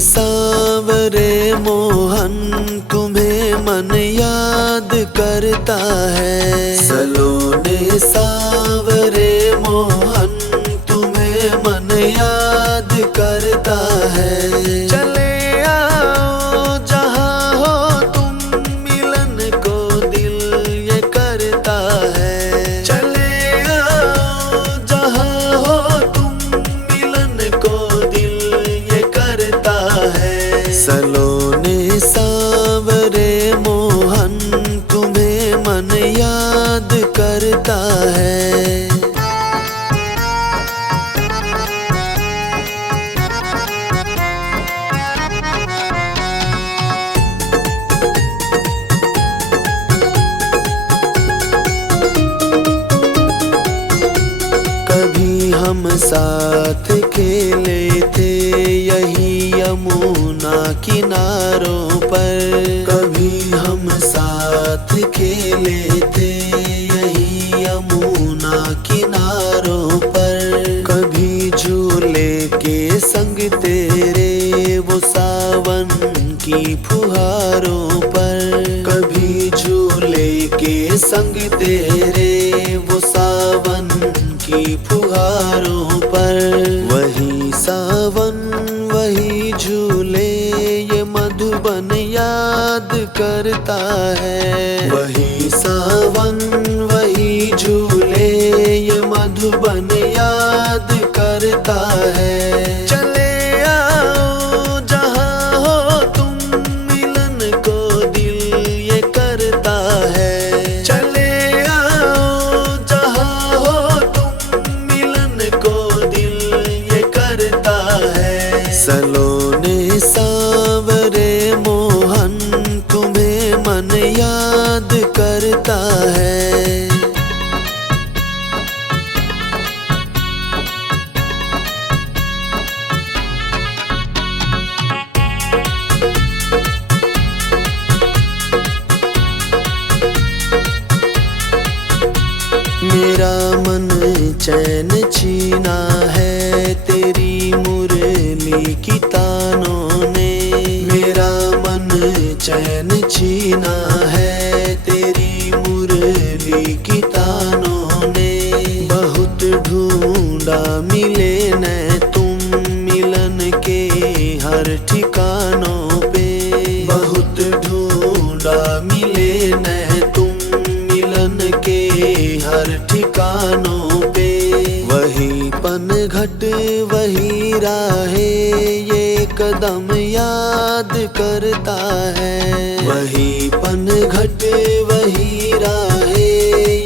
सांवरे मोहन तुम्हें मन याद करता है। सलोने सांवरे मोहन तुम्हें मन याद करता है। चले आओ जहाँ हो तुम मिलन को दिल ये करता है। चले आओ जहाँ हो तुम मिलन को दिल ये करता है। सलोने सांवरे मोहन तुम्हें मन याद करता है। कभी हम साथ खेले थे यही यमुना किनारों पर। कभी हम साथ खेले थे यही यमुना किनारों पर। कभी झूले के संग तेरे वो सावन की फुहारों पर। कभी झूले के संग तेरे वो सावन की फुहारों पर। वही सावन वही झूले ये मधुबन याद करता है। वही सावन वही झूले ये मधुबन याद करता है। चले आओ जहाँ हो तुम मिलन को दिल ये करता है। चले आओ जहाँ हो तुम मिलन को दिल ये करता है। सलोने सांवरे मोहन तुम्हें मन याद करता है। मेरा मन चैन छीना है तेरी मुरली की तानों ने। मेरा मन चैन छीना है तेरी मुरली की तानों ने। बहुत ढूंढा मिले न तुम मिलन के हर ठिकानों पे। बहुत ढूंढा मिले न तुम मिलन के हर ठिकानों पे। वही पनघट वही राहे ये कदम याद करता है। वही पनघट वही राहे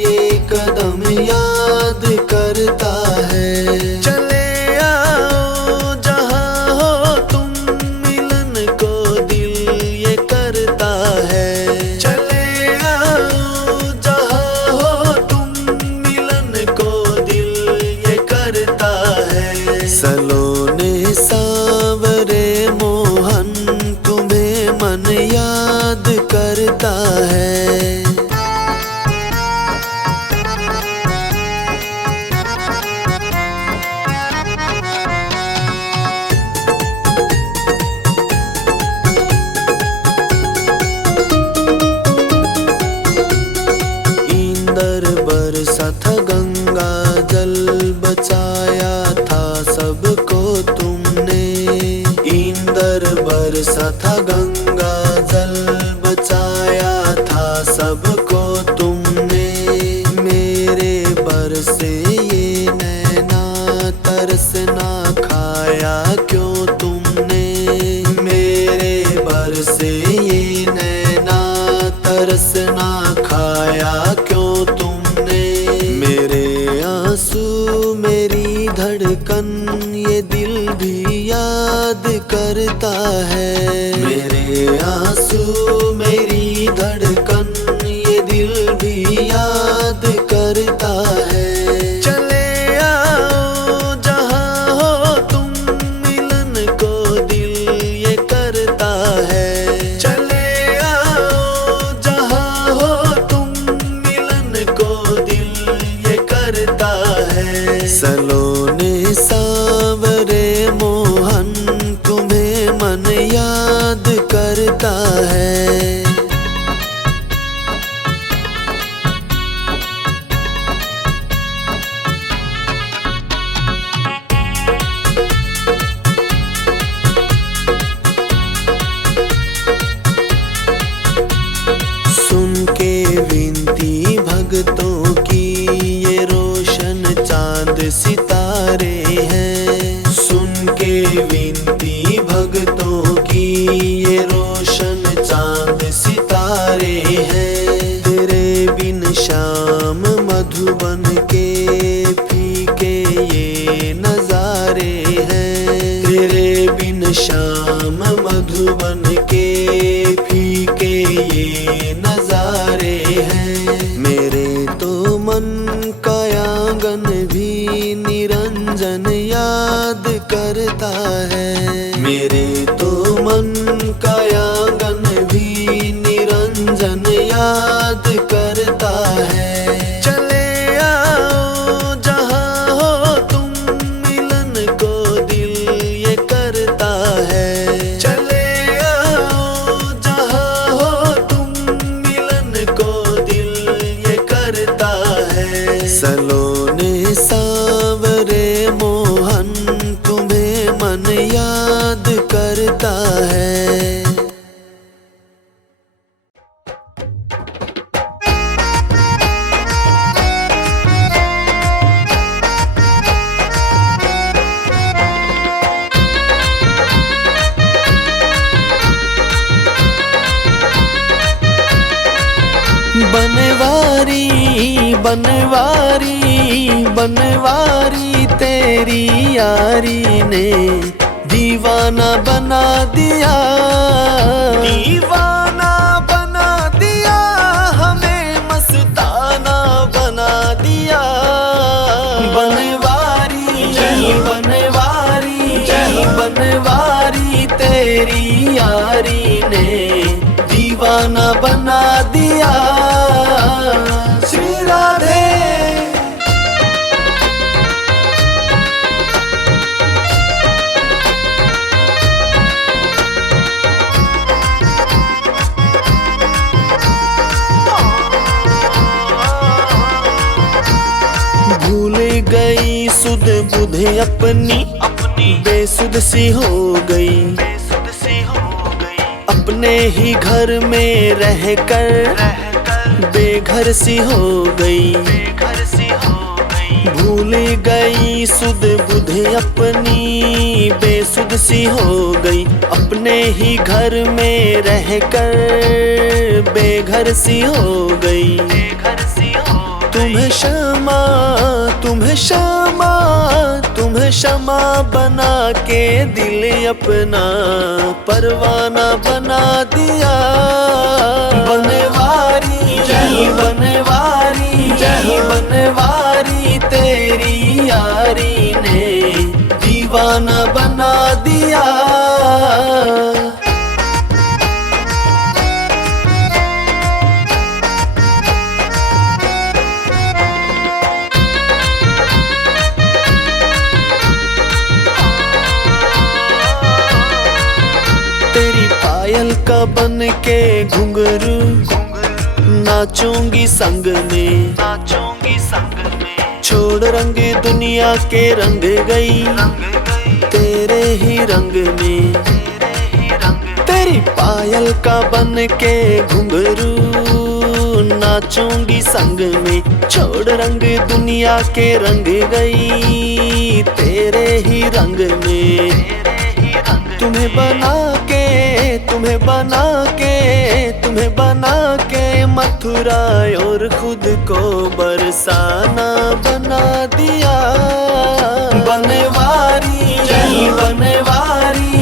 ये कदम याद करता है। चले आओ जहाँ हो तुम मिलन को दिल ये करता है। चले आओ जहाँ हो तुम मिलन को दिल ये करता है। सलोने सांवरे मोहन तुम्हें मन याद करता है। इंदर बरसा था गंगा जल बचाया था सबको तुमने। इंदर बरसा था गंगा जल बचाया था सबको तुमने। मेरे बरसे ये नैना तरस ना खाया क्यों तुमने। मेरे बरसे ये नैना तरस ना खाया क्यों तुमने। मेरे आंसू मेरी धड़कन ये दिल भी याद करता है। मेरे आंसू मेरी धड़कन ये दिल भी याद करता है। चले आओ जहाँ हो तुम मिलन को दिल ये करता है। चले आओ जहाँ हो तुम मिलन को दिल ये करता है। सलोने सांवरे मोहन तुम्हें मन निरंजन याद करता है। मेरे तो मन का आंगन भी निरंजन याद करता है। चले आओ जहाँ हो तुम, मिलन को दिल ये करता है। चले आओ जहाँ हो तुम, मिलन को दिल ये करता है। सलोने सांवरे मोहन, तुम्हें मन याद करता है। बनवारी बनवारी बनवारी तेरी यारी ने दीवाना बना दिया। दीवाना बना दिया, हमें मस्ताना बना दिया। बनवारी बनवारी बनवारी तेरी यारी ने दीवाना बना दिया। श्री राधे। भूल गई सुध बुध अपनी, बेसुध सी हो गई। अपने ही घर में रहकर बेघर सी हो गई। भूल गई सुध बुध अपनी, बेसुध सी हो गई। अपने ही घर में रहकर बेघर सी हो गई। तुम्हें क्षमा तुम्हें क्षमा तुम्हें क्षमा बना के दिल अपना परवाना बना दिया। बनवारी बनवारी बनवारी तेरी यारी ने दीवाना बना दिया। तेरी पायल का बन के घुंघरू नाचूंगी संग में। छोड़ रंग दुनिया के रंग गई तेरे ही रंग में। तेरी पायल का बन के घुंघरू नाचूंगी संग में। छोड़ रंग दुनिया के रंग गई तेरे ही रंग में। तुम्हें बना के तुम्हें बना के तुम्हें बना के मथुरा और खुद को बरसाना बना दिया। बनवारी बनवारी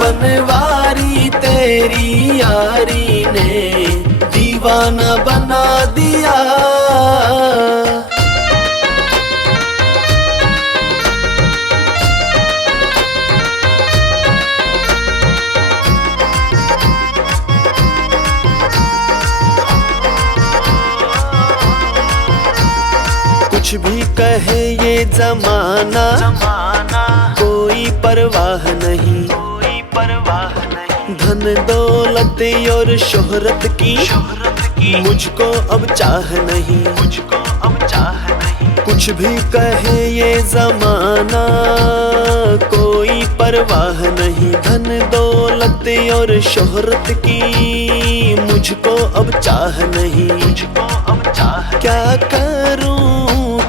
बनवारी तेरी यारी ने दीवाना बना दिया। कुछ भी कहे ये जमाना, कोई परवाह नहीं। धन दौलत और शोहरत की मुझको अब चाह नहीं। कुछ भी कहे ये जमाना, कोई परवाह नहीं। धन दौलत और शोहरत की मुझको अब चाह नहीं। क्या करूं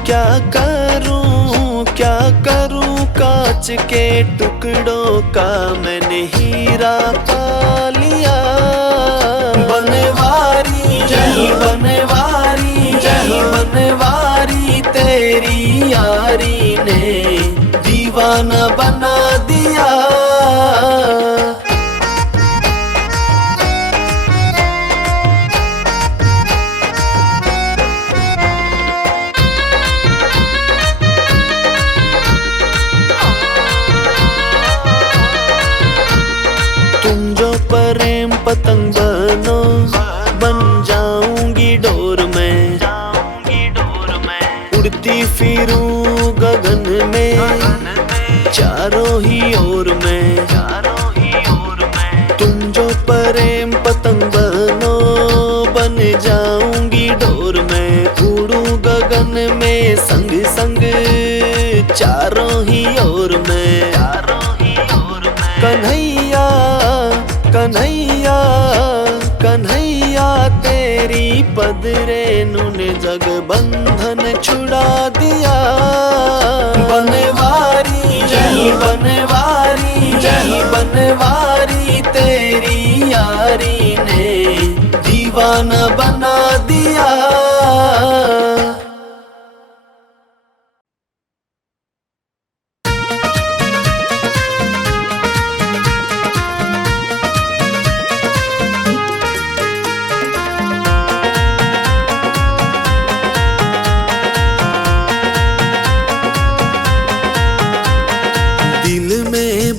क्या करूं क्या करूं, कांच के टुकड़ों का मैंने हीरा पा लिया। बनवारी बनवारी बनवारी तेरी यारी ने दीवाना बना दिया। पतंग बनो, बन जाऊंगी डोर में, उड़ती फिरूं गगन में, चारों ही ओर में। तुम जो प्रेम पतंग बनो, बन जाऊंगी डोर में, उड़ूं गगन में संग संग चारों ही ओर में। कन्हैया कन्हैया कन्हैया तेरी पदरे ने जग बंधन छुड़ा दिया। बनवारी बनवारी बनवारी तेरी यारी ने दीवाना बना दिया।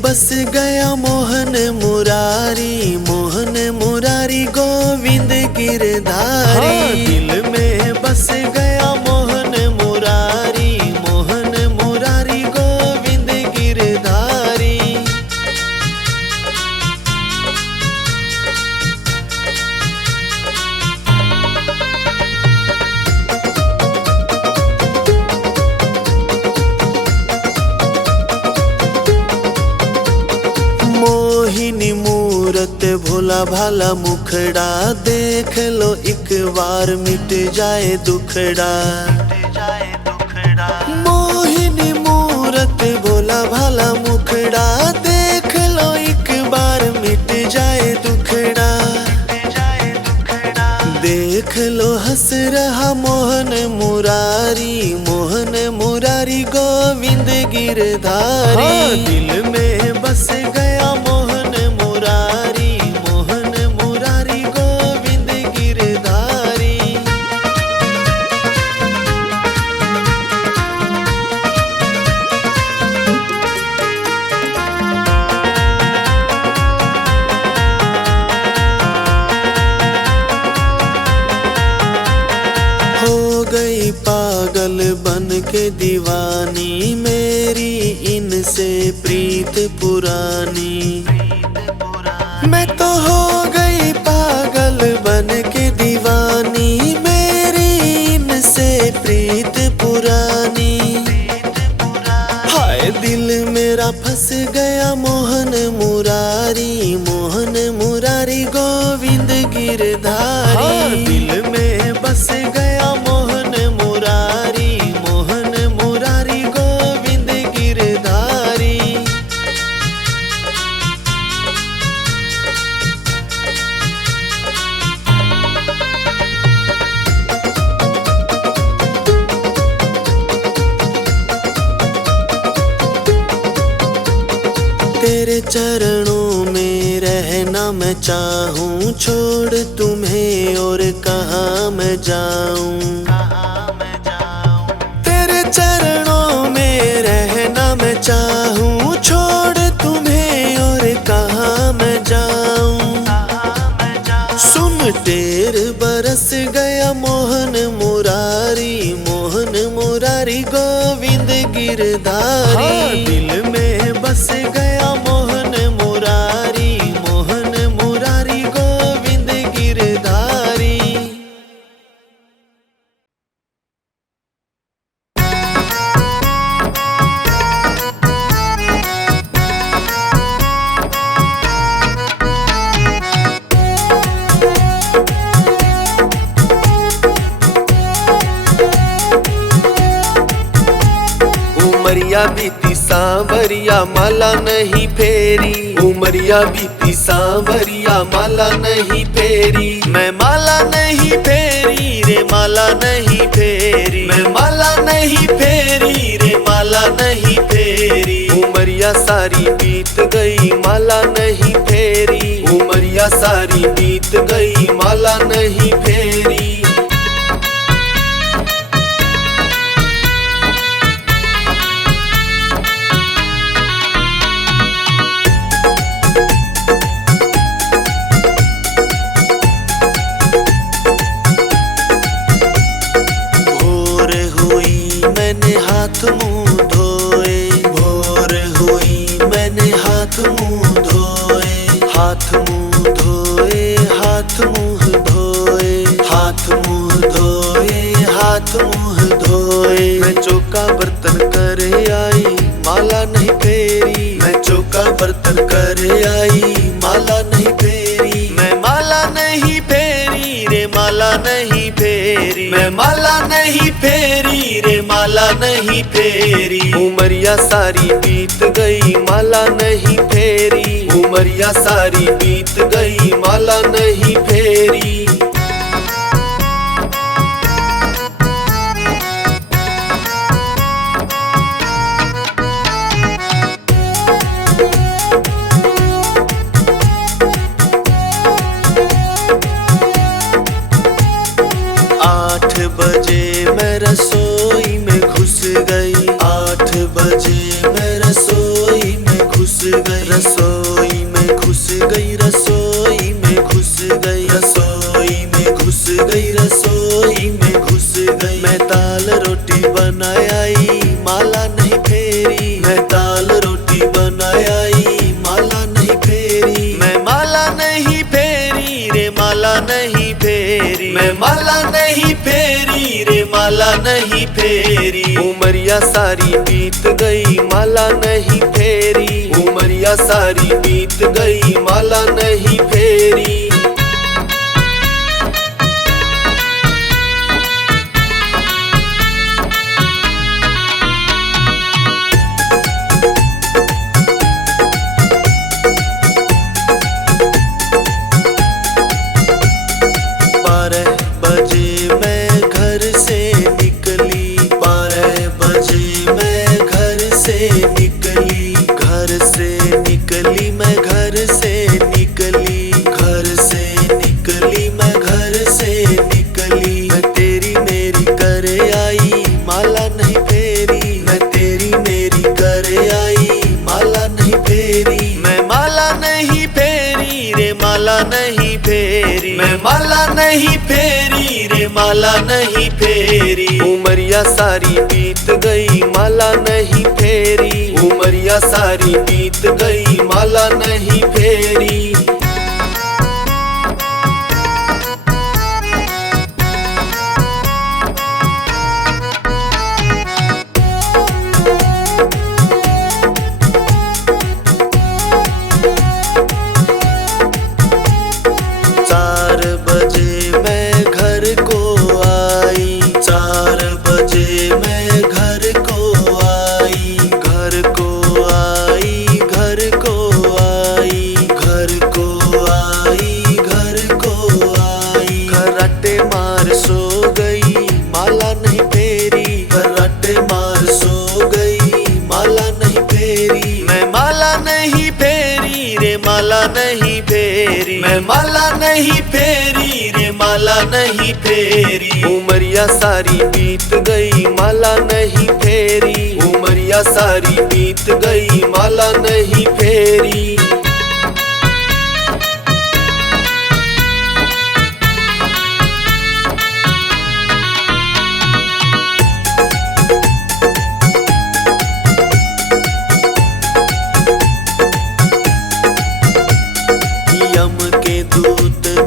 बस गया मोहन मुरारी, मोहन मुरारी गोविंद गिरधारी। दिल में बस गया मोहन मुरारी, मोहन मुरारी गोविंद गिरधारी। मोहिनी मूरत भोला भाला मुखड़ा, देख लो एक बार मिट जाए दुखड़ा। मोहिनी मूरत भोला भाला मुखड़ा, देख लो एक बार मिट जाए दुखड़ा। देख लो हंस रहा मोहन मुरारी, मोहन मुरारी गोविंद गिरधारी। दिल में बस गया मोहन मुरारी, मोहन मुरारी गोविंद गिरधारी। हो गई पागल बन के दीवानी, मेरी इनसे प्रीत पुरानी। मैं तो हो गई पागल बन के दीवानी, मेरी इनसे प्रीत पुरानी। हाय दिल मेरा फंस गया मोहन मुरारी, मोहन मुरारी गोविंद गिरधारी। दिल में बस गया मोहन मुरारी, मोहन मुरारी गोविंद गिरधारी। तेरे चरणों में रहना मैं चाहूं, छोड़ तुम्हें और कहाँ मैं जाऊं। तेरे चरणों में रहना मैं चाहूं, छोड़ तुम्हें और कहाँ मैं जाऊं। सुन टेर बरस गया मोहन मुरारी, मोहन मुरारी गोविंद गिरधारी। दिल में बस गया मोहन मुरारी, मोहन मुरारी गोविंद गिरधारी। उमरिया बीती सांवरिया माला नहीं फेरी, उमरिया बीती सांवरिया माला नहीं फेरी। मैं माला नहीं फेरी रे माला नहीं फेरी, मैं माला नहीं फेरी रे माला नहीं फेरी। उमरिया सारी बीत गई माला नहीं फेरी, उमरिया सारी बीत गई माला नहीं फेरी। हाथ मुंह धोए, हाथ मुंह धोए, हाथ मुंह धोए, हाथ मुंह धोए। मैं चौका बर्तन करे आई, माला नहीं फेरी। मैं चौका बर्तन करे आई, माला नहीं फेरी। मैं माला नहीं फेरी रे, माला नहीं फेरी। मैं माला नहीं फेरी रे, माला नहीं फेरी। उमरिया सारी बीत गई, माला नहीं फेरी। उमरिया सारी बीत गई, माला नहीं फेरी। आठ बजे मैं रसोई में घुस गई, 8 बजे मैं रसोई में घुस गई। रसोई में घुस गई, रसोई में घुस गई, रसोई में घुस गई, रसोई में घुस गई। मैं दाल रोटी बनाई, माला नहीं फेरी। मैं दाल रोटी बनाई, माला नहीं फेरी। मैं माला नहीं फेरी रे, माला नहीं फेरी। मैं माला नहीं फेरी रे, माला नहीं फेरी। उमरिया सारी बीत गई, माला नहीं फेरी। उमरिया सारी बीत गई, माला नहीं फेरी। माला नहीं फेरी। मैं माला नहीं फेरी रे, माला नहीं फेरी। उमरिया सारी बीत गई, माला नहीं फेरी। उमरिया सारी बीत गई, माला नहीं फेरी। माला नहीं फेरी। मैं माला नहीं फेरी रे, माला नहीं फेरी। उमरिया सारी बीत गई, माला नहीं फेरी। उमरिया सारी बीत गई, माला नहीं फेरी।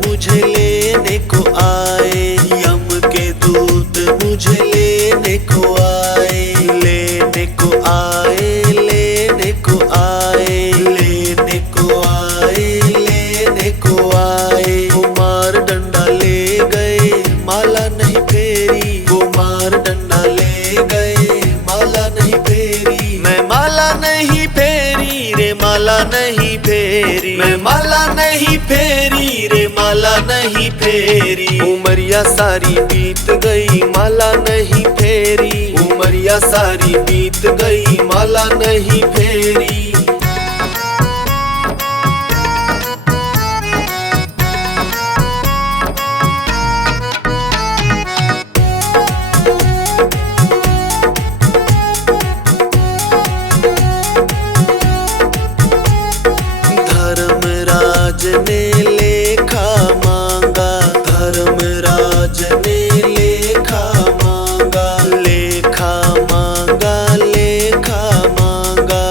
मुझे लेने को आए, यम के दूत मुझे लेने को आए। लेने को आए, लेने को आए, लेने को आए, लेने को आए। वो मार डंडा ले गए, माला नहीं फेरी। वो मार डंडा ले गए, माला नहीं फेरी। मैं माला नहीं फेरी रे, माला नहीं फेरी। मैं माला नहीं फेरी रे, माला नहीं फेरी। उमरिया सारी बीत गई, माला नहीं फेरी। उमरिया सारी बीत गई, माला नहीं फेरी। धर्मराज ने लेखा मांगा, धर्मराज ने लेखा मांगा। लेखा मांगा, लेखा मांगा,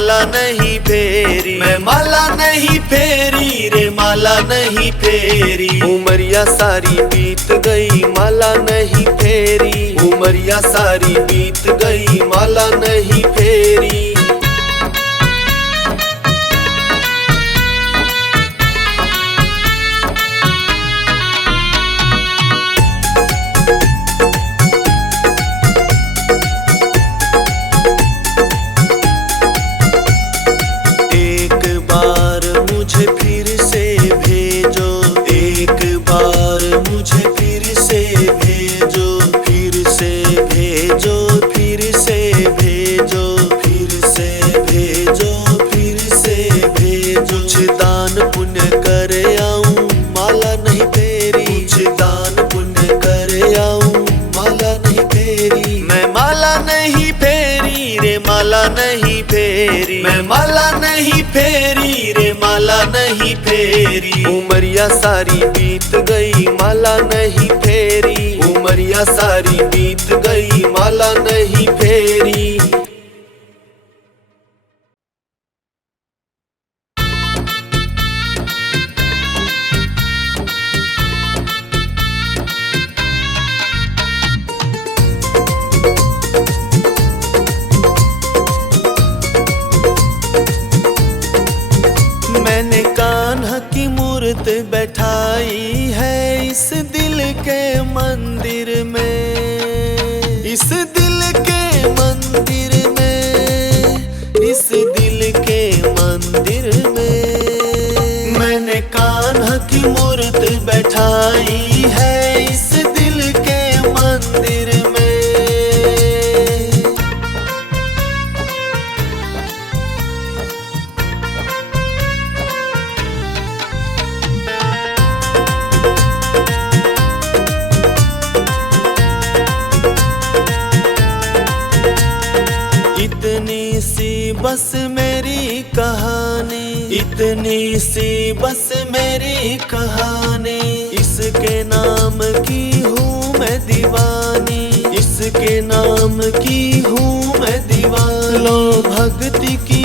माला नहीं फेरी, मैं माला नहीं फेरी रे, माला नहीं फेरी। उमरिया सारी बीत गई माला नहीं फेरी, उमरिया सारी बीत गई माला नहीं फेरी। माला नहीं फेरी, मैं माला नहीं फेरी रे, माला नहीं फेरी। उमरिया सारी बीत गई माला नहीं फेरी, उमरिया सारी बीत गई माला नहीं फेरी। मैंने कान्हा की मूर्त बैठाई है इस दिल के मंदिर में, इस दिल के मंदिर में, इस दिल के मंदिर में। मैंने कान्हा की मूर्त बैठाई है इस दिल के मंदिर में। इतनी सी बस मेरी कहानी, इतनी सी बस मेरी कहानी, इसके नाम की हूँ मैं दीवानी, इसके नाम की हूँ मैं दीवानी। लो भक्ति की,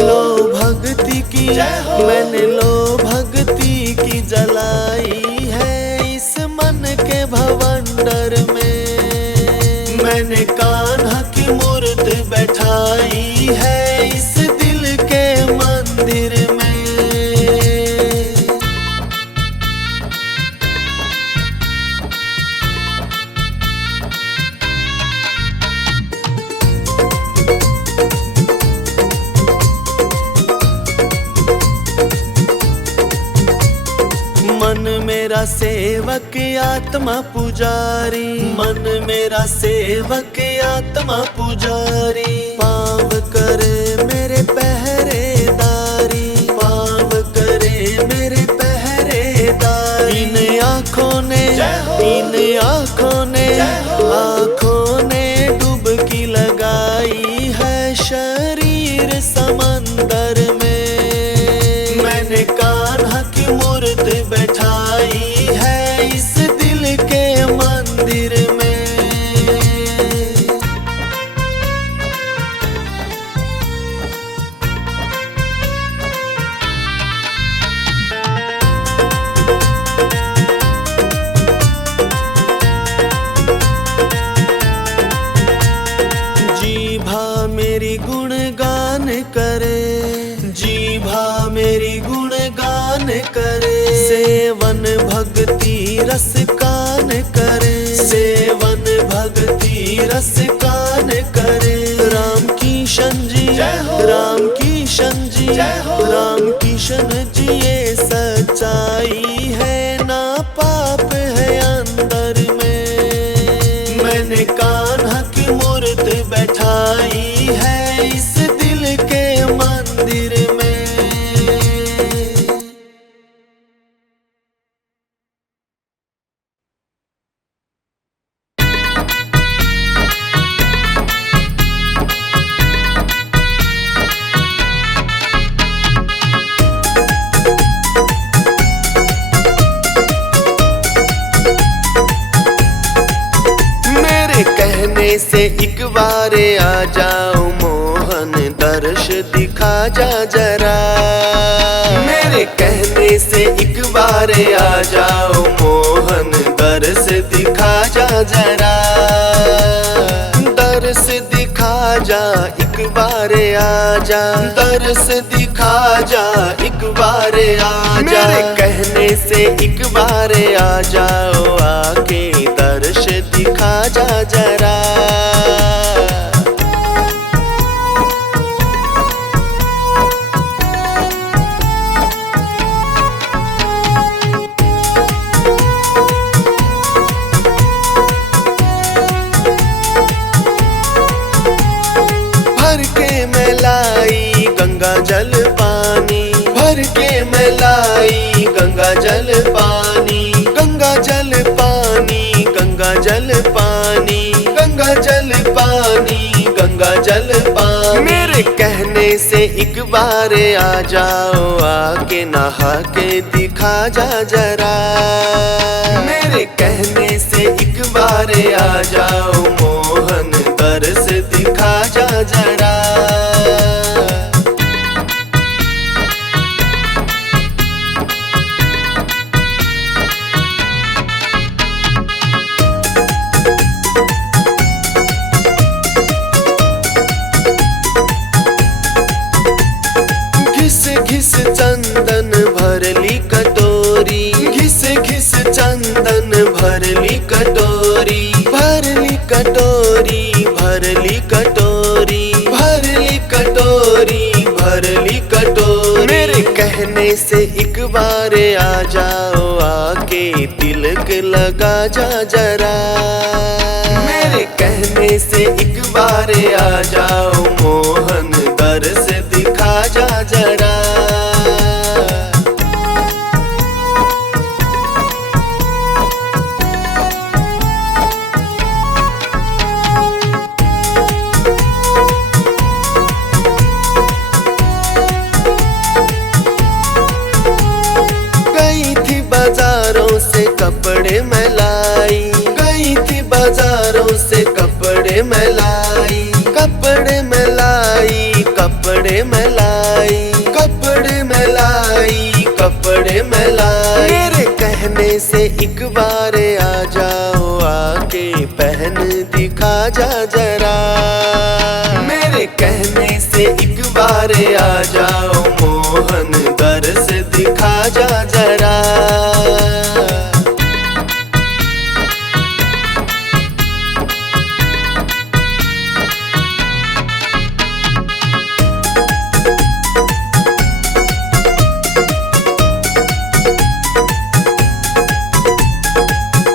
लो भक्ति की, मैंने लो भक्ति की जलाई है इस मन के भवंडर में। मैंने कान्हा की मूर्त बैठाई है इस दिल के मंदिर में। मन मेरा सेवक आत्मा पुजारी, मन मेरा सेवक आत्मा पुजारी। पाँव करे मेरे पहरेदारी, पाँव करे मेरे पहरेदारी। इन आँखों ने, इन आँखों ने, आँखों ने डुबकी लगाई है शरीर समंदर में। मैंने कान्हा की मूर्त बैठाई है इस दिल के मंदिर में। जीभा मेरी गुणगान करे, जीभा मेरी गुणगान करे। सेवन भक्ति रस कान करे, सेवन भक्ति रस कान करे। राम किशन जी, राम किशन जी, राम किशन जी ये सच्चाई है ना पाप है अंदर में। मैंने कान्हा की मूर्त बैठाई है इस दिल के मंदिर में। से एक बार आ जाओ मोहन, दर्श दिखा दिखा जा जरा। मेरे कहने से एक बार आ जाओ मोहन, दर्श दिखा जा जरा। दर्श दिखा जा एक बार आ जा, दर्श दिखा जा एक बार आ जा। मेरे कहने से एक बार आ जाओ, आके दर्श दिखा जा जरा। भर के मैं लाई गंगा जल पानी, भर के मैं लाई गंगा जल पानी। गंगा जल पानी, गंगा जल पानी, गंगा जल पानी, गंगा जल पानी। मेरे कहने से एक बार आ जाओ, आके नहा के दिखा जा जरा। मेरे कहने से एक बार आ जाओ मोहन, दर्श दिखा जा जरा। घिस घिस चंदन भरली कटोरी, घिस घिस चंदन भरली कटोरी। भरली कटोरी, भरली कटोरी, भरली कटोरी, भरली कटोरी। मेरे कहने से एक बार आ जाओ, आके तिलक लगा जा जरा। मेरे कहने से एक बार आ जाओ मोहन, दर्श दिखा जा जरा। गई थी बाजारों से कपड़े मैं लाई, गई थी बाजारों से कपड़े मैं लाई। कपड़े मैं लाई, कपड़े मैं लाई, कपड़े मैं लाई, कपड़े मैं लाई। मेरे कहने से एक बार आ जाओ, आके पहन दिखा जा जरा। मेरे कहने से एक बार आ जाओ मोहन, दर्श दिखा जा जरा।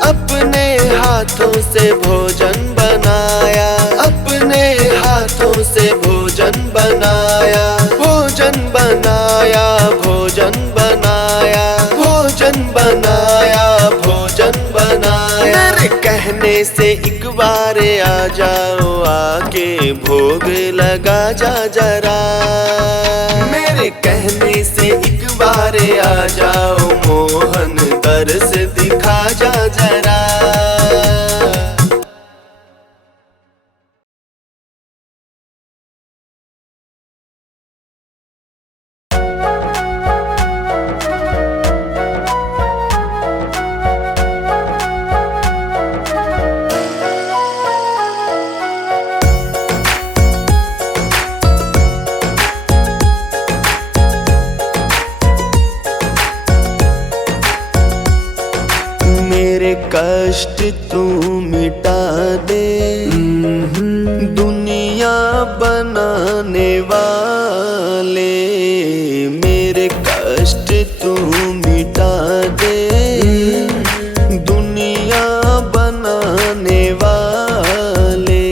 अपने हाथों से भोजन बनाया, अपने हाथों से भोजन बनाया। भोजन बनाया, भोजन बनाया, भोजन बनाया, भोजन बनाया। मेरे कहने से एक बार आ जाओ, आके भोग लगा जा जरा। मेरे कहने से एक बार आ जाओ मोहन, दर्श दिखा जा जरा। मेरे कष्ट तू मिटा दे, दुनिया बनाने वाले। मेरे कष्ट तू मिटा दे, दुनिया बनाने वाले।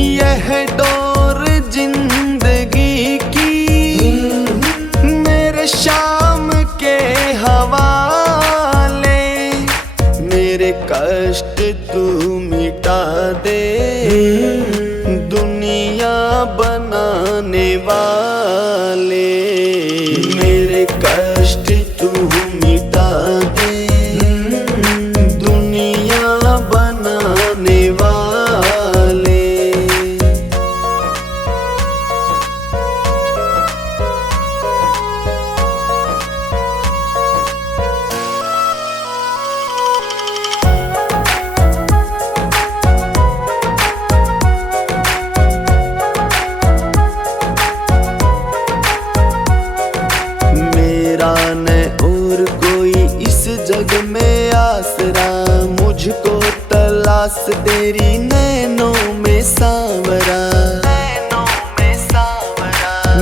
यह डोर जिंदगी की मेरे शाम के हवाले। मेरे कष्ट तलाश तेरी नैनों में सांवरा,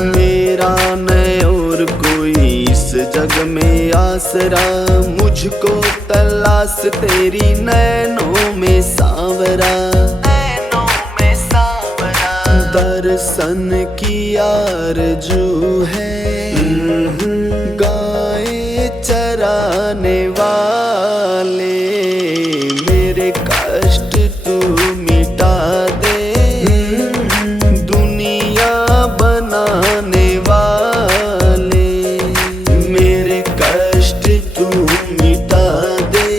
मेरा न और कोई इस जग में आसरा, मुझको तलाश तेरी नैनों में सांवरा। दर्शन की आरज़ू है गाय चराने वाले, मेरे कष्ट तू मिटा दे, दुनिया बनाने वाले, मेरे कष्ट तू मिटा दे,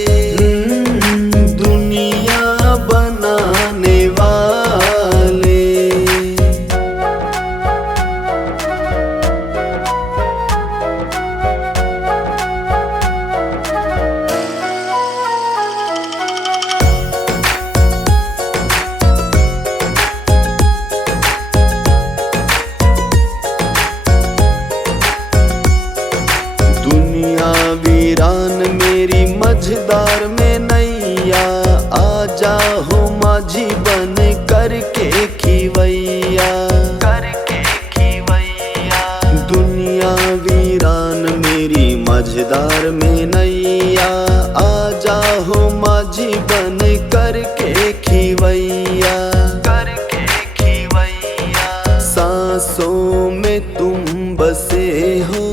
दुनिया बनाने वाले। दुनिया वीरान मेरी मझधार में नैया, आजा हो माझी बन करके खिवैया, दुनिया वीरान मेरी मझधार में नैया, आजा हो माझी बन करके खिवैया। सांसों में तुम बसे हो,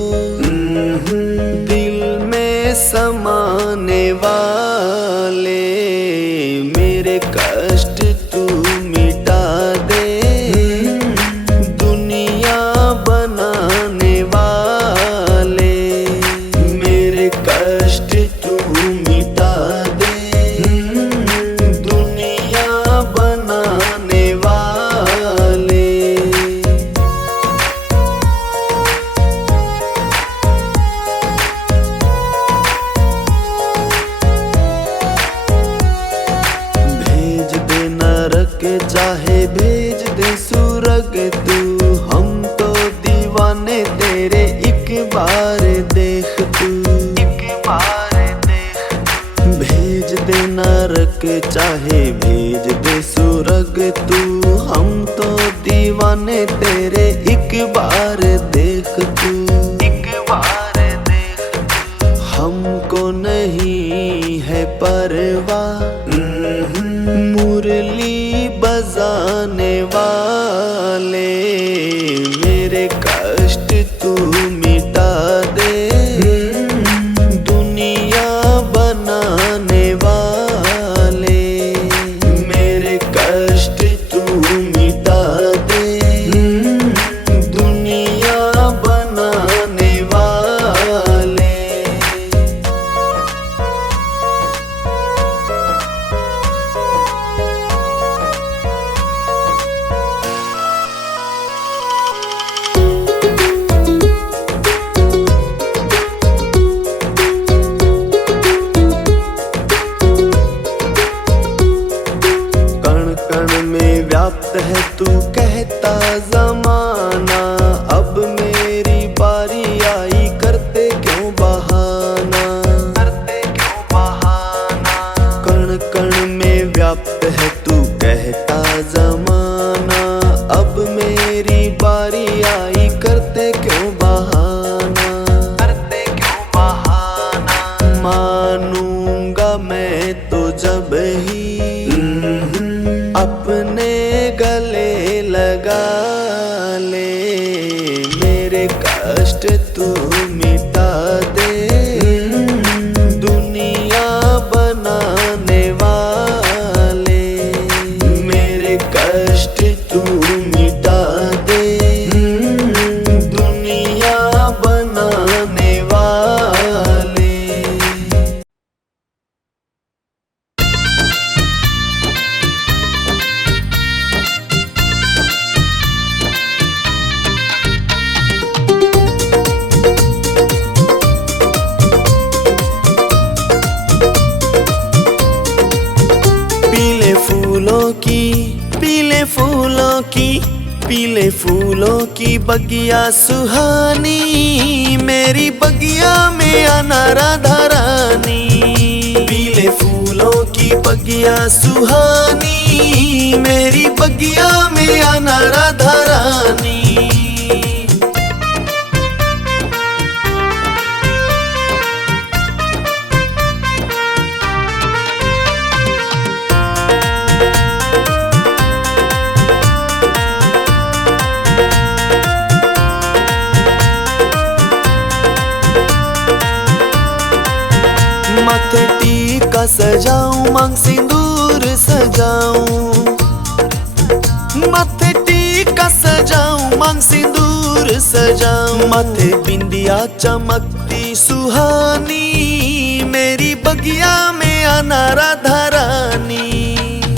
दिल में समाने वाले, मेरे कष्ट तू मिटा दे, दुनिया बनाने वाले, मेरे कष्ट तू मिटा दे, दुनिया बनाने वाले। भेज दे नरक चाहे भेज दे सुरग तू, हम तो दीवाने तेरे एक बार देख तू, भेज दे नरक चाहे भेज दे सुरग तू, हम तो दीवाने तेरे एक बार देख तू, हमको नहीं है परवाह मुरली बजाने वाले, मेरे कष्ट तू मिटा दे, दुनिया बनाने वाले, मेरे कष्ट तू मिटा दे, दुनिया बनाने वाले। कण कण में व्याप्त है तू कहता जमाना, अब मेरी बारी आई करते क्यों बहाना, कण कण में व्याप्त है तू कहता जमाना, अब मेरी बारी आई करते क्यों बहाना, मानूंगा मैं तो जब ही अपने गले लगा ले, मेरे कष्ट तू मिटा दे, दुनिया बनाने वाले, मेरे कष्ट तू मिटा दे, दुनिया बनाने वाले। पीले फूलों की बगिया सुहानी, मेरी बगिया में आना राधा रानी, पीले फूलों की बगिया सुहानी, मेरी बगिया में आना राधा रानी। माथे टीका सजाऊं, मांग सिंदूर सजाऊं, माथे टीका सजाऊं, मांग सिंदूर सजाऊं। माथे बिंदिया चमकती सुहानी, मेरी बगिया में आना राधा रानी।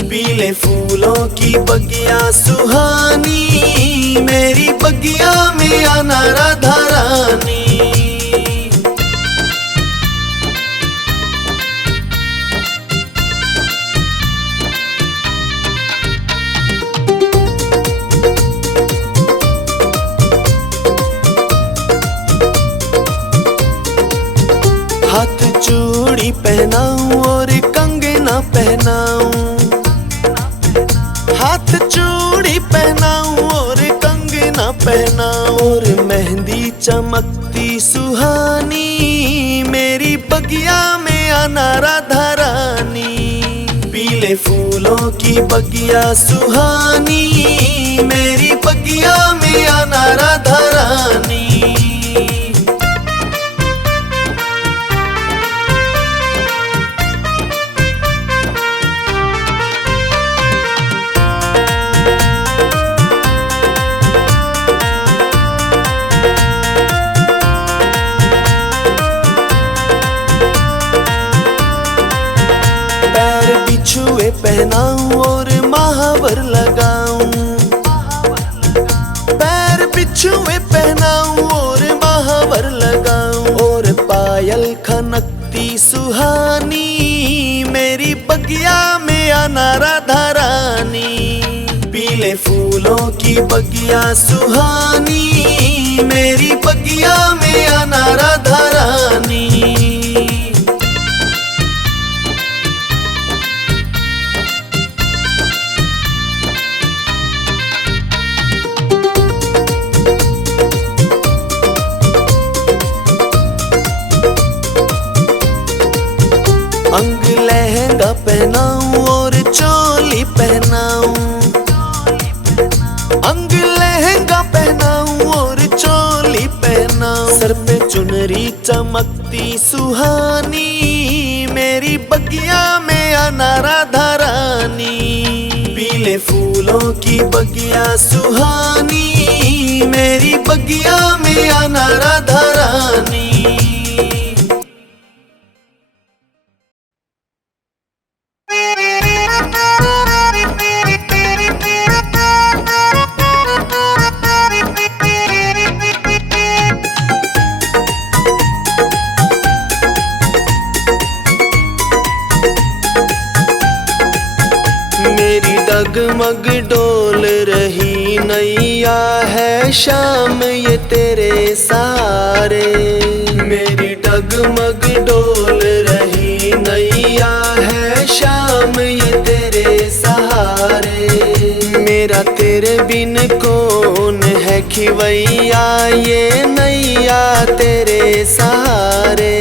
पीले फूलों की बगिया सुहानी, मेरी बगिया में आना राधा रानी। हाथ चूड़ी पहनाऊं और कंगना पहनाऊं, हाथ चूड़ी पहनाऊं और कंगना पहनाऊं। और मेहंदी चमकती सुहानी, मेरी बगिया में आना राधा रानी। पीले फूलों की बगिया सुहानी, मेरी बगिया में आना राधा रानी। बिछुए पहनाऊं और महावर लगाऊं, पैर बिछुए पहनाऊं और महावर लगाऊं। और पायल खनकती सुहानी, मेरी बगिया में आना राधा रानी। पीले फूलों की बगिया सुहानी, मेरी बगिया में आना राधा रानी। अंग लहंगा पहनाऊं और चोली पहनाऊं, अंग लहंगा पहनाऊं और चोली पहनाऊं। सर पे चुनरी चमकती सुहानी, मेरी बगिया में आना राधा रानी। पीले फूलों की बगिया सुहानी, मेरी बगिया में आना राधा रानी। डगमग डोल रही नैया है शाम ये तेरे सहारे। मेरी डगमग डोल रही नैया है शाम ये तेरे सहारे। मेरा तेरे बिन कौन है खिवैया, ये नैया तेरे सहारे।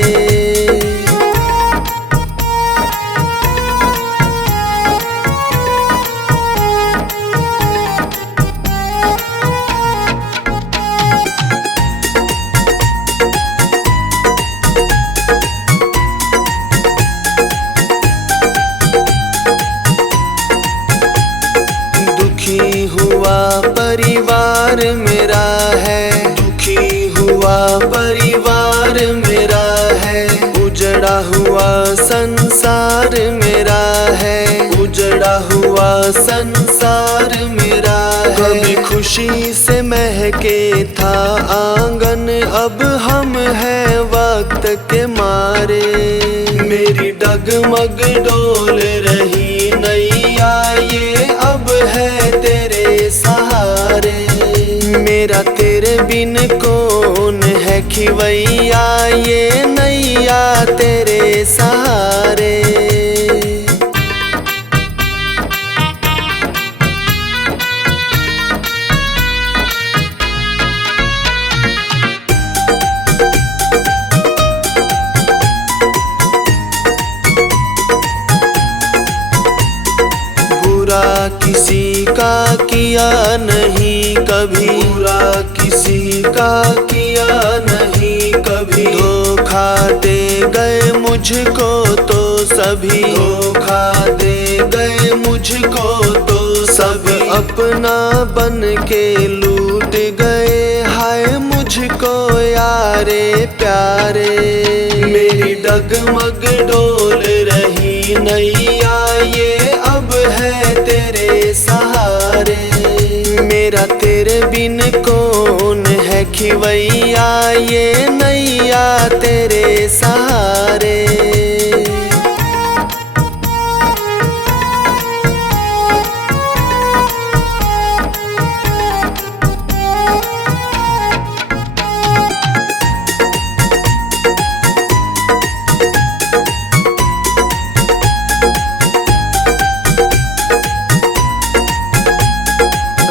दुखी हुआ परिवार मेरा है, दुखी हुआ परिवार मेरा है। उजड़ा हुआ संसार मेरा है, उजड़ा हुआ संसार मेरा है। कभी खुशी से महके था आंगन, अब हम हैं वक्त के मारे। मेरी डगमग डोल रही नैया, ये अब है तेरे सहारे। मेरा तेरे बिन कौन है खिवैया, ये नैया तेरे सहारे। का किया नहीं कभी, बुरा किसी का किया नहीं कभी। धोखा दे गए मुझको तो सभी, धोखा दे गए मुझको तो सभी। अपना बन के लूट गए हाय मुझको यारे प्यारे। मेरी डगमग डोल रही नैया ये अब है तेरे सहारे। मेरा तेरे बिन कौन है खिवैया ये नैया तेरे सहारे।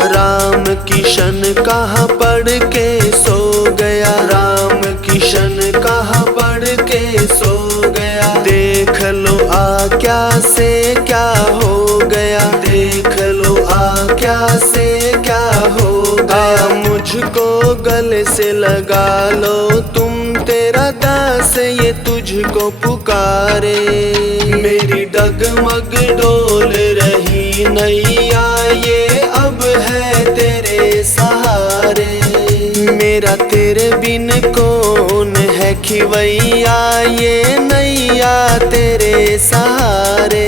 राम किशन कहाँ पढ़ के सो गया, राम किशन कहाँ पढ़ के सो गया। देख लो आ क्या से क्या हो गया, देख लो आ क्या से क्या हो गया। मुझको गले से लगा लो तुम, तेरा दास ये तुझको पुकारे। मेरी डगमग डोल रही नैया ये अब है तेरे सहारे। मेरा तेरे बिन कौन है खिवैया ये नैया तेरे सहारे।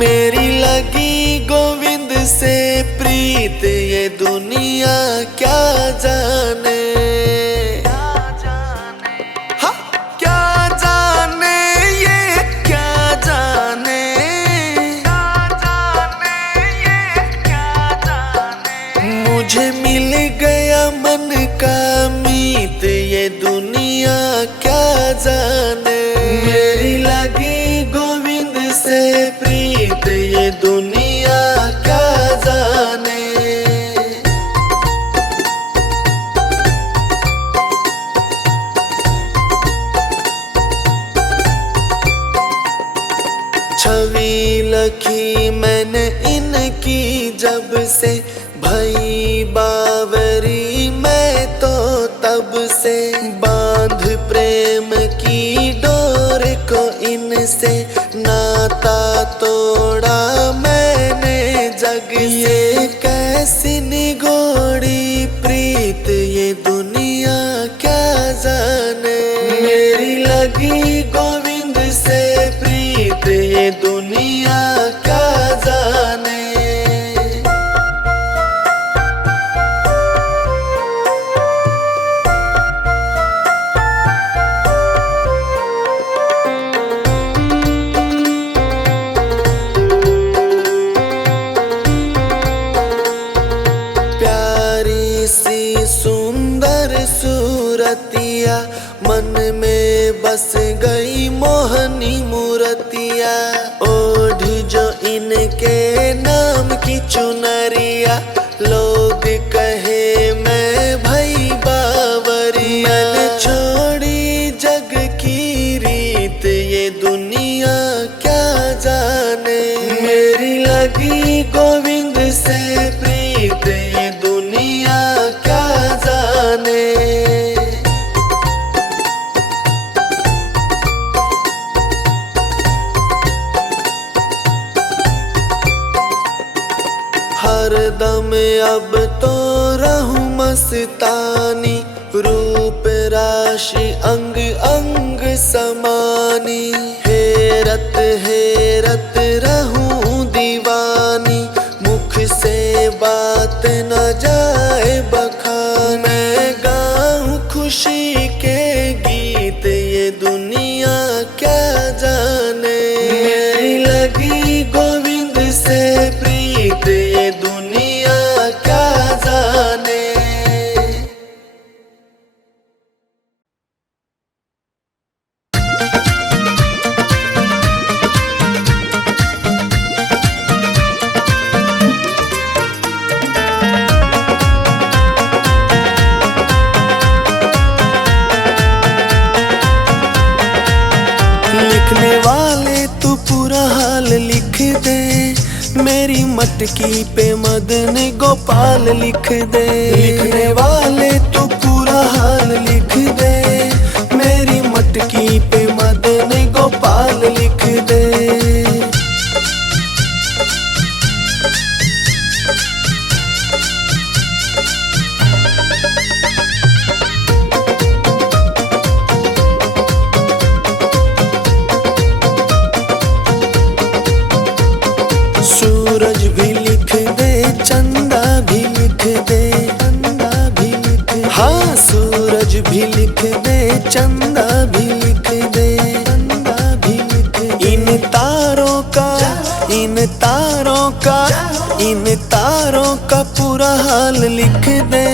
मेरी लगी गोविंद से प्रीत ये दुनिया क्या जाने, हाँ क्या जाने ये क्या जाने, मुझे मिल गया मन का मीत ये दुनिया क्या जाने। मेरी लगी गोविंद से प्रीत ये दुनिया क्या जाने। छवि लखी मैंने इनकी जब से, भई बावरी मैं तो तब से। बांध प्रेम की डोर को इनसे, नाता तोड़ा मैंने जग से। कैसी निगोड़ी प्रीत ये दुनिया क्या जाने। मेरी लगी गोविंद से प्रीत ये दुनिया क्या जाने। प्यारी सी सुंदर सूरतिया मन में बस गई मोहनी मूर्तिया। ओढ़ी जो इनके नाम की चुनरिया, लोग कहे मैं भई बावरी। मैंने छोड़ी जग की रीत ये दुनिया क्या जाने। मेरी लगी गोविंद से प्रीत ये दुनिया क्या जाने। हरदम अब तो रहूं मस्तानी, रूप राशि अंग अंग समानी। हेरत हेरत रहूं दीवानी, मुख से बात न जाए बखान। मैं गाऊं खुशी के गीत ये दुनिया क्या जाने। मेरी लगी गोविंद से प्रीत ये दुनिया क्या जाने। मेरी मटकी पे मदन गोपाल लिख दे। लिखने वाले तू पूरा हाल लिख दे, मेरी मटकी पे मदन गोपाल लिख दे। सूरज भी लिख दे, चंदा भी लिख दे, चंदा भी लिख दे। हाँ सूरज भी लिख दे, चंदा भी लिख दे, चंदा भी लिख दे। इन तारों का, इन तारों का, इन तारों का पूरा हाल लिख दे,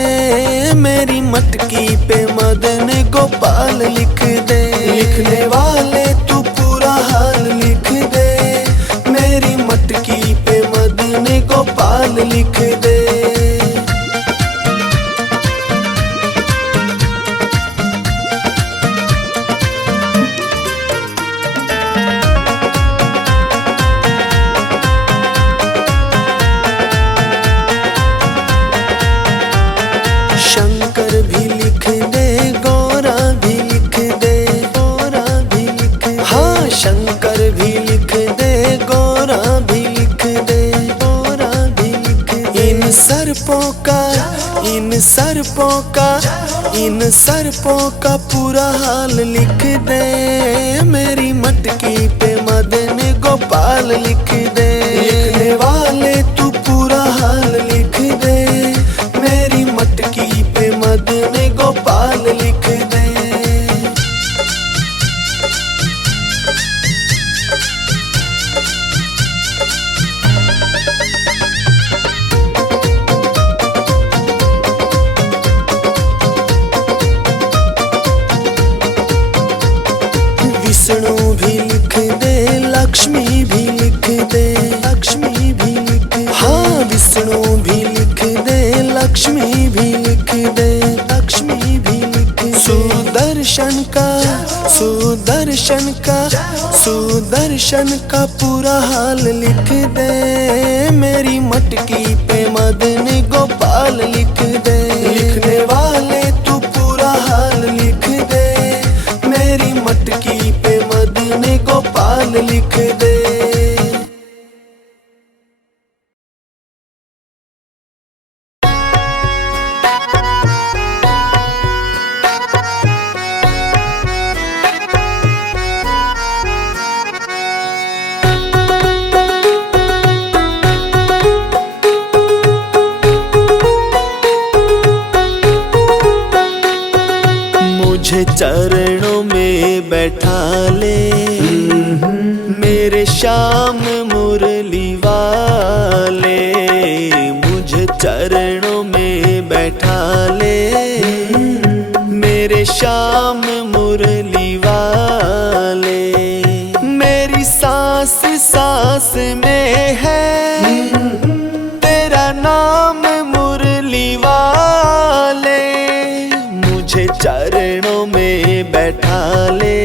मेरी मटकी पे मदन गोपाल लिख दे। लिखने वाले तू पूरा हाल लिख दे, मेरी मटकी पे मदन गोपाल लिख दे। शंकर भी लिख दे, गौरा भी लिख दे, गौरा भी लिख दे। हाँ शंकर भी लिख दे, गौरा भी लिख दे, गौरा भी लिख दे। इन सर्पों का, इन सर्पों का, इन सर्पों का पूरा हाल लिख दे, मेरी मटकी पे मदन गोपाल लिख दे। लिखने वाले तू पूरा हाल लिख दे, मेरी मटकी पे मदन गोपाल लिख दे। विष्णु भी लिख दे, लक्ष्मी भी लिख दे, लक्ष्मी भी लिख दे। हाँ विष्णु भी लिख दे, लक्ष्मी भी लिख दे, लक्ष्मी भी लिख दे। सुदर्शन का, सुदर्शन का, सुदर्शन का पूरा हाल लिख दे, मेरी मटकी पे मदन गोपाल लिख दे। लिखने वाले तू पूरा हाल लिख दे, मेरी मटकी पे मदन गोपाल लिख दे। मुझे चरणों में बैठा ले, मेरे श्याम मुरली वाले। मुझे चरणों में बैठा ले, मेरे श्याम मुरली वाले। मेरी सांस सांस में है तेरा नाम मुरली वाले। मुझे चरणों में बैठा ले,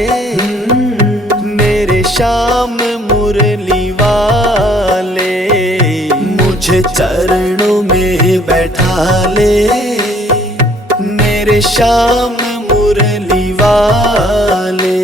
मेरे श्याम मुरली वाले। मुझे चरणों में बैठा ले, मेरे श्याम मुरली वाले।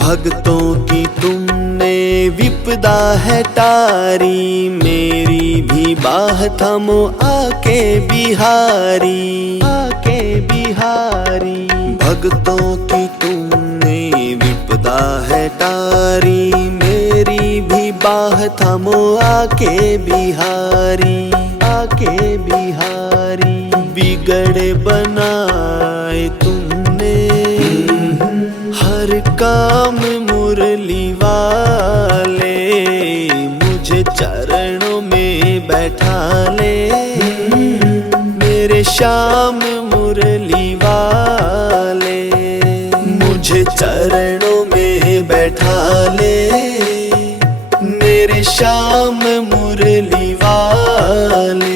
भक्तों की तुमने विपदा है टारी, मेरी भी बाह थमो आके बिहारी, आके बिहारी। भक्तों की तुमने विपदा है टारी, मेरी भी बाह थमो आके बिहारी, आके बिहारी। बिगड़े बनाए तुमने हर काम मुरली वाले। मुझे चरणों में बैठा ले, मेरे श्याम मुरली वाले। मुझे चरणों में बैठा ले, मेरे श्याम मुरली वाले।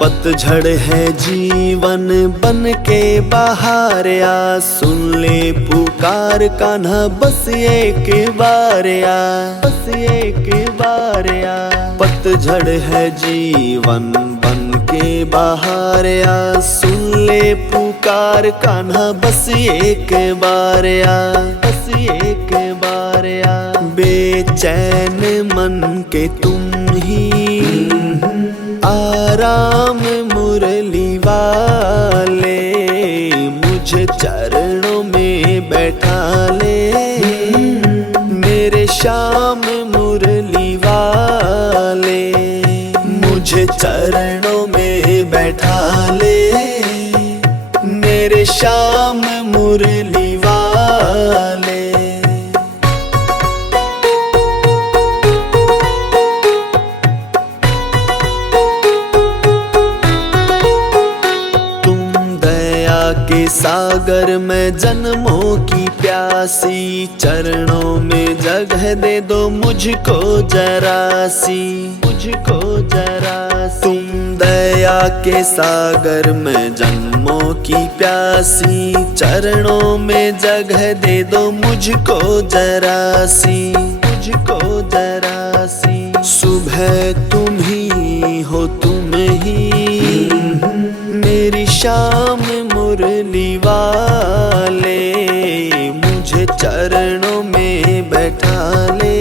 पतझड़ है जीवन बन के बाहर आ, सुन ले पुकार कान्हा बस एक बार आ, बस एक बार आ। पतझड़ है जीवन बन के बाहर आ, सुन ले पुकार कान्हा बस एक बार आ, बस एक बार आ। बेचैन मन के तुम ही आराम मुरली वाले, मुझे चरणों में बैठा ले, मेरे श्याम मुरली वाले, मुझे चरणों में बैठा ले, मेरे श्याम मुरली वाले। के सागर में जन्मों की प्यासी, चरणों में जगह दे दो मुझको जरा सी, मुझको जरा सी। तुम दया के सागर में जन्मों की प्यासी, चरणों में जगह दे दो मुझको जरा सी, मुझको जरा सी। सुबह तुम ही हो तुम ही मेरी शाम मुरली वाले, मुझे चरणों में बैठा ले,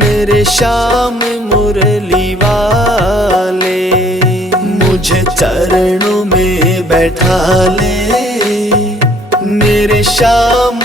मेरे श्याम मुरली वाले, मुझे चरणों में बैठा ले, मेरे श्याम